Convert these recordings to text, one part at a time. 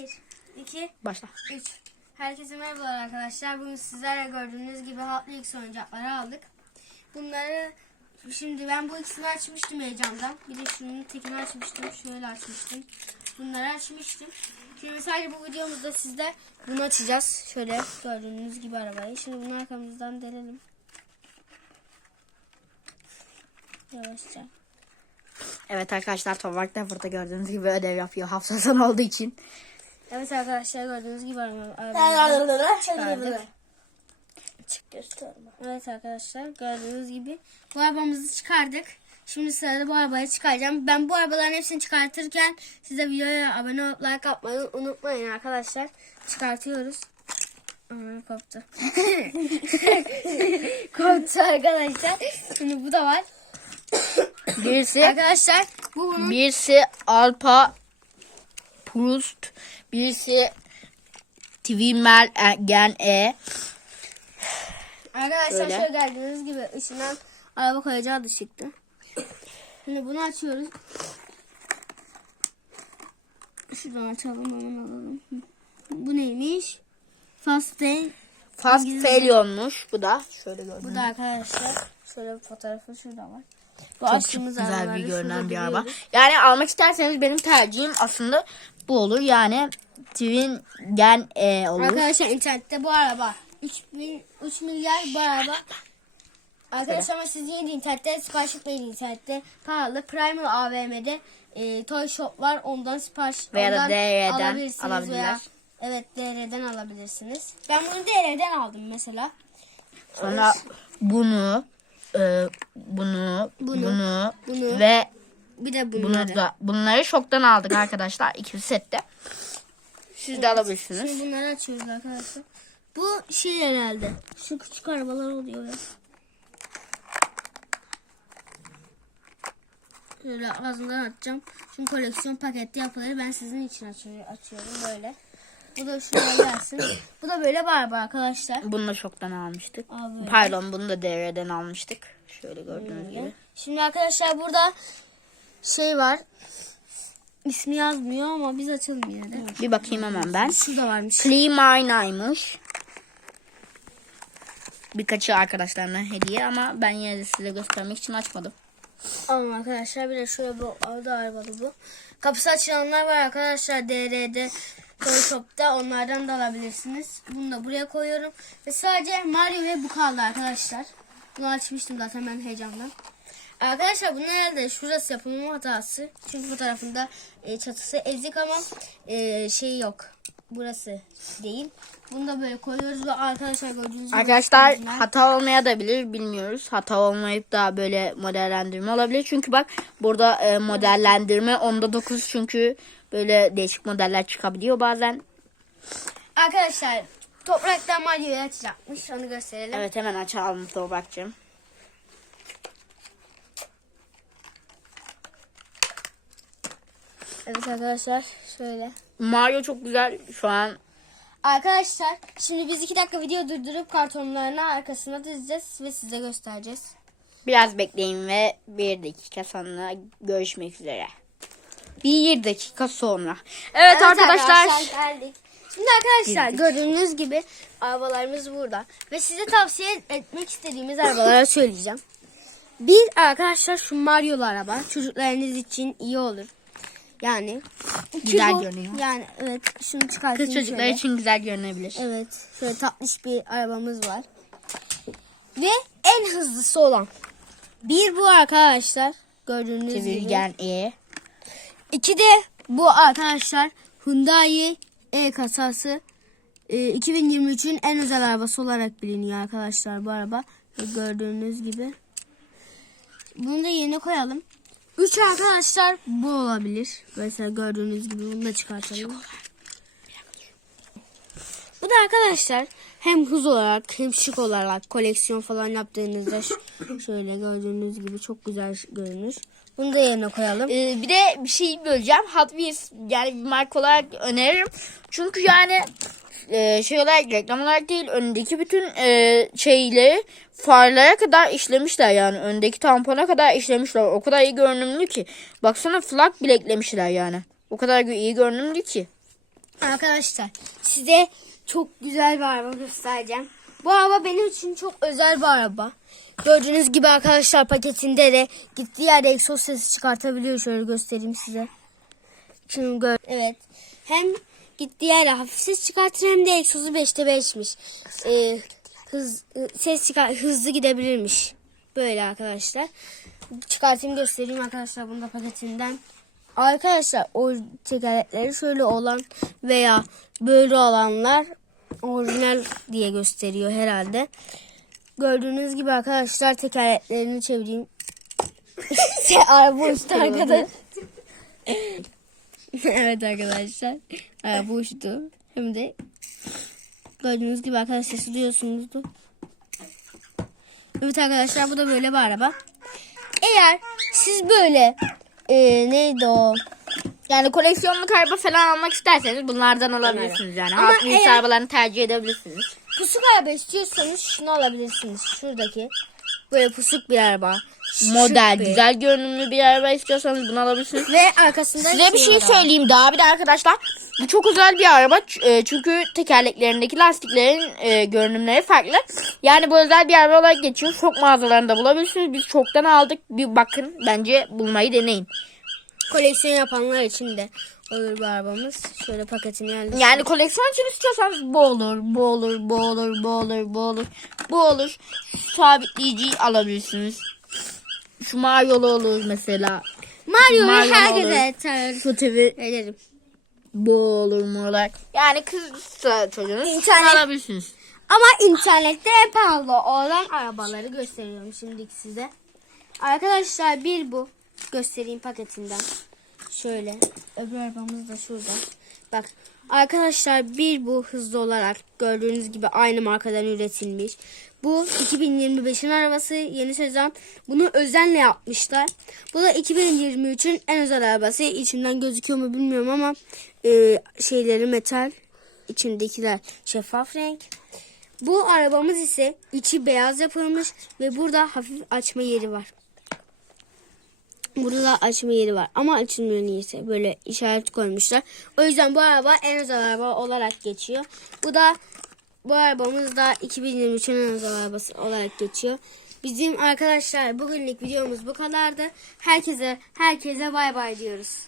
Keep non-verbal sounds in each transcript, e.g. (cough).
Bir, iki, Başla. üç. Herkese merhabalar arkadaşlar. Bugün sizlerle gördüğünüz gibi Hot Wheels oyuncakları aldık. Bunları şimdi ben bu ikisini açmıştım heyecandan. Bir de şunun tekini açmıştım. Şöyle açmıştım. Bunları açmıştım. Şimdi sadece bu videomuzda sizde bunu açacağız. Şöyle gördüğünüz gibi arabayı. Şimdi bunu arkamızdan delelim. Yavaşça. Evet arkadaşlar Toprak da burada gördüğünüz gibi ödev yapıyor sonu olduğu için. Evet arkadaşlar gördüğünüz gibi araba- arabamızı çıkardık. Çık gösterme. Evet arkadaşlar gördüğünüz gibi bu arabamızı çıkardık. Şimdi sırada bu arabayı çıkaracağım. Ben bu arabaların hepsini çıkartırken size videoya abone olup like atmayı unutmayın arkadaşlar. Çıkartıyoruz. Aa, koptu. (laughs) koptu arkadaşlar. Şimdi bu da var. Birisi Arkadaşlar bu bunun birisi Alpa Proust, birisi Twimel Gen E. Arkadaşlar Şöyle. şöyle gördüğünüz gibi içinden araba koyacağı da çıktı. Şimdi bunu açıyoruz. Şuradan açalım hemen alalım. Bu neymiş? Fast Day. Fast. Fellion'muş bu da. Şöyle gördüğünüz Bu da arkadaşlar. Şöyle bir fotoğrafı şurada var. Bu Çok açtığımız güzel bir görünen şurada bir araba. Yani almak isterseniz benim tercihim aslında bu olur. Yani Twin Gen E olur. Arkadaşlar internette bu araba 3, bin, 3 milyar bu araba. Arkadaşlar ama siz yine de internette sipariş etmeyin internette pahalı. Primal AVM'de e, Toy Shop var ondan sipariş Veya da ondan DR'den alabilirsiniz alabilirler. Veya, evet DR'den alabilirsiniz. Ben bunu DR'den aldım mesela. Sonra bunu, e, bunu, Bunu, bunu, bunu, ve Bir de bunu bunları. da bunları şoktan aldık arkadaşlar. İkisi sette. Siz de alabilirsiniz. Şimdi bunları açıyoruz arkadaşlar. Bu şey herhalde. Şu küçük arabalar oluyor ya. Şöyle ağzından açacağım. Çünkü koleksiyon pakette yapılır. Ben sizin için açıyor- açıyorum böyle. Bu da şuraya (coughs) gelsin. Bu da böyle bir araba arkadaşlar. Bunu da şoktan almıştık. Abi. Pardon bunu da DR'den almıştık. Şöyle gördüğünüz gibi. Şimdi arkadaşlar burada şey var. İsmi yazmıyor ama biz açalım yine de. Bir bakayım hemen ben. Şurada varmış. Klimayna'ymış. Birkaçı arkadaşlarına hediye ama ben yine de size göstermek için açmadım. Alın arkadaşlar bir de şöyle bu arada arabalı bu. Kapısı açılanlar var arkadaşlar DR'de Toy Shop'ta onlardan da alabilirsiniz. Bunu da buraya koyuyorum. Ve sadece Mario ve bu kaldı arkadaşlar. Bunu açmıştım zaten ben heyecandan. Arkadaşlar bunun herhalde şurası yapımı hatası. Çünkü fotoğrafında e, çatısı ezik ama e, şey yok. Burası değil. Bunu da böyle koyuyoruz ve arkadaşlar gördüğünüz gibi Arkadaşlar hata olmaya da bilir bilmiyoruz. Hata olmayıp da böyle modellendirme olabilir. Çünkü bak burada e, modellendirme onda 9 çünkü böyle değişik modeller çıkabiliyor bazen. Arkadaşlar topraktan Mario'yu açacakmış. Onu gösterelim. Evet hemen açalım Toprak'cığım. Evet arkadaşlar şöyle. Mario çok güzel şu an. Arkadaşlar şimdi biz iki dakika video durdurup kartonlarını arkasına dizeceğiz ve size göstereceğiz. Biraz bekleyin ve bir dakika sonra görüşmek üzere. Bir dakika sonra. Evet, arkadaşlar. geldik. Şimdi arkadaşlar gördüğünüz gibi arabalarımız burada. Ve size tavsiye etmek istediğimiz arabaları söyleyeceğim. Bir arkadaşlar şu Mario'lu araba. Çocuklarınız için iyi olur. Yani. Güzel bu- görünüyor. Yani evet şunu çıkartayım Kız çocuklar şöyle. için güzel görünebilir. Evet. Şöyle tatlış bir arabamız var. Ve en hızlısı olan. Bir bu arkadaşlar. Gördüğünüz gibi. Çevirgen E. İki de bu arkadaşlar Hyundai E kasası. Ee, 2023'ün en özel arabası olarak biliniyor arkadaşlar bu araba. Gördüğünüz gibi. Bunu da yerine koyalım. Üç arkadaşlar bu olabilir. Mesela gördüğünüz gibi bunu da çıkartalım. Bu da arkadaşlar hem hız olarak hem şık olarak koleksiyon falan yaptığınızda (coughs) şöyle gördüğünüz gibi çok güzel görünür. Bunu da yerine koyalım. Ee, bir de bir şey böleceğim. Hot Wheels yani bir marka olarak öneririm. Çünkü yani e, şey olarak reklam değil öndeki bütün e, şeyleri farlara kadar işlemişler yani öndeki tampona kadar işlemişler. O kadar iyi görünümlü ki. Baksana flak bile eklemişler yani. O kadar iyi görünümlü ki. Arkadaşlar size çok güzel bir araba göstereceğim. Bu araba benim için çok özel bir araba. Gördüğünüz gibi arkadaşlar paketinde de gittiği yerde egzoz sesi çıkartabiliyor. Şöyle göstereyim size. Şimdi gör. Evet. Hem gittiği yere hafif ses çıkartır hem de egzozu 5'te 5'miş. Ee, hız, ses çıkar, hızlı gidebilirmiş. Böyle arkadaşlar. Çıkartayım göstereyim arkadaşlar bunu da paketinden. Arkadaşlar o tekerlekleri şöyle olan veya böyle olanlar orijinal diye gösteriyor herhalde. Gördüğünüz gibi arkadaşlar tekerleklerini çevireyim. (laughs) Araba uçtu arkadaşlar. (laughs) evet arkadaşlar. Araba uçtu. Hem de gördüğünüz gibi arkadaşlar sesi duyuyorsunuzdur. Evet arkadaşlar bu da böyle bir araba. Eğer siz böyle e, neydi o? Yani koleksiyonluk araba falan almak isterseniz bunlardan alabilirsiniz yani. Ama Wheels eğer- arabalarını tercih edebilirsiniz. Pusuk araba istiyorsanız şunu alabilirsiniz. Şuradaki. Böyle pusuk bir araba. Model, Şık bir. güzel görünümlü bir araba istiyorsanız bunu alabilirsiniz. Ve arkasında Size bir şey var. söyleyeyim daha bir de arkadaşlar. Bu çok özel bir araba e, çünkü tekerleklerindeki lastiklerin e, görünümleri farklı. Yani bu özel bir araba olarak geçiyor. Çok mağazalarında bulabilirsiniz. Biz çoktan aldık. Bir bakın bence bulmayı deneyin. Koleksiyon yapanlar için de olur bu arabamız. Şöyle paketini yerleştirelim. Yani koleksiyon için istiyorsanız bu olur, bu olur, bu olur, bu olur, bu olur, bu olur. Sabitleyiciyi alabilirsiniz. Şu Mario'lu olur mesela. Mario'yu Mario herkese yeter. Şu TV Ederim. bu olur mu olarak. Yani kızsa çocuğunuz İnternet- alabilirsiniz. Ama internette en pahalı olan arabaları gösteriyorum şimdi size. Arkadaşlar bir bu. Göstereyim paketinden. Şöyle. Öbür arabamız da şurada. Bak. Arkadaşlar bir bu hızlı olarak gördüğünüz gibi aynı markadan üretilmiş. Bu 2025'in arabası yeni sezon. Bunu özenle yapmışlar. Bu da 2023'ün en özel arabası. İçinden gözüküyor mu bilmiyorum ama e, şeyleri metal. içindekiler şeffaf renk. Bu arabamız ise içi beyaz yapılmış ve burada hafif açma yeri var. Burada açma yeri var ama açılmıyor niyeyse. Böyle işaret koymuşlar. O yüzden bu araba en özel araba olarak geçiyor. Bu da bu arabamız da 2023'ün en özel arabası olarak geçiyor. Bizim arkadaşlar bugünlük videomuz bu kadardı. Herkese herkese bay bay diyoruz.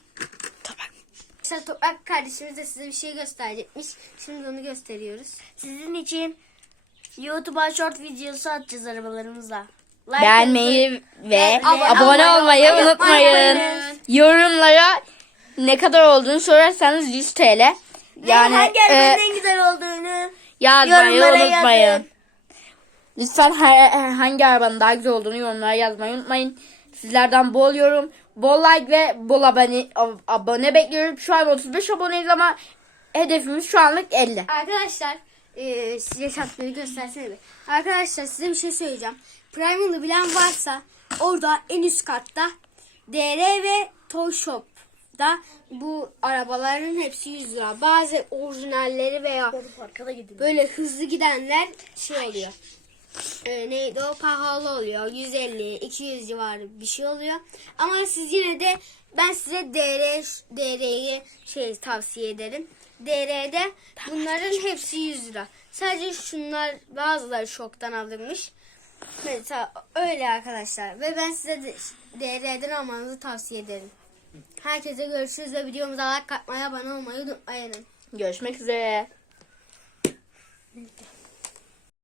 Arkadaşlar Toprak kardeşimiz de size bir şey gösterecekmiş. Şimdi onu gösteriyoruz. Sizin için YouTube'a short videosu atacağız arabalarımızla. Like Beğenmeyi ve abone abone olmayı unutmayın. Yorumlara ne kadar olduğunu sorarsanız 100 TL. Yani Yani hangi e, en güzel olduğunu yazmayı unutmayın. yazın. Lütfen her, her- hangi arabanın daha güzel olduğunu yorumlara yazmayı unutmayın. Sizlerden bol yorum, bol like ve bol abone, ab- abone bekliyorum. Şu an 35 aboneyiz ama hedefimiz şu anlık 50. Arkadaşlar e, size şartları göstersene bir. Arkadaşlar size bir şey söyleyeceğim. Primal'ı bilen varsa orada en üst katta DR ve Toy Shop'da bu arabaların hepsi 100 lira. Bazı orijinalleri veya böyle hızlı gidenler şey oluyor. E, neydi o pahalı oluyor. 150 200 civarı bir şey oluyor. Ama siz yine de ben size DR DR'yi şey tavsiye ederim. DR'de bunların hepsi 100 lira. Sadece şunlar bazıları şoktan alınmış. Mesela öyle arkadaşlar. Ve ben size de DR'den almanızı tavsiye ederim. Herkese görüşürüz ve videomuza like atmayı, abone olmayı unutmayın. Görüşmek üzere.